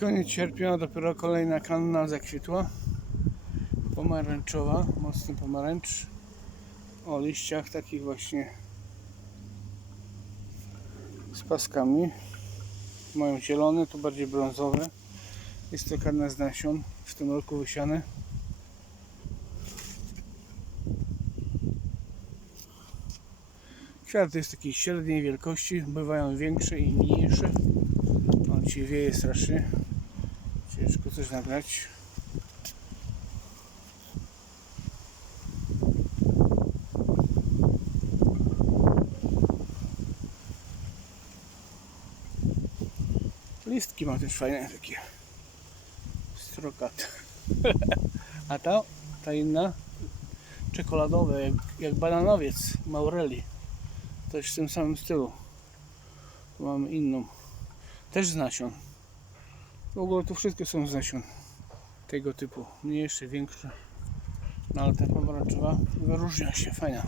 Koniec sierpnia, dopiero kolejna kanna zakwitła. Pomarańczowa, mocny pomarańcz. O liściach takich właśnie z paskami. Mają zielone, tu bardziej brązowe. Jest to kanna z nasion, w tym roku wysiane. Kwiat jest takiej średniej wielkości, bywają większe i mniejsze. On ci wieje strasznie. Ciężko coś nagrać. Listki ma też fajne takie. Strokat. A ta, ta inna czekoladowe, jak, jak bananowiec Maureli. Też w tym samym stylu. Tu mamy inną. Też z nasion. W ogóle tu wszystkie są z nasion. Tego typu. Mniejsze, większe. No ale ta pomarańczowa wyróżnia się. Fajna.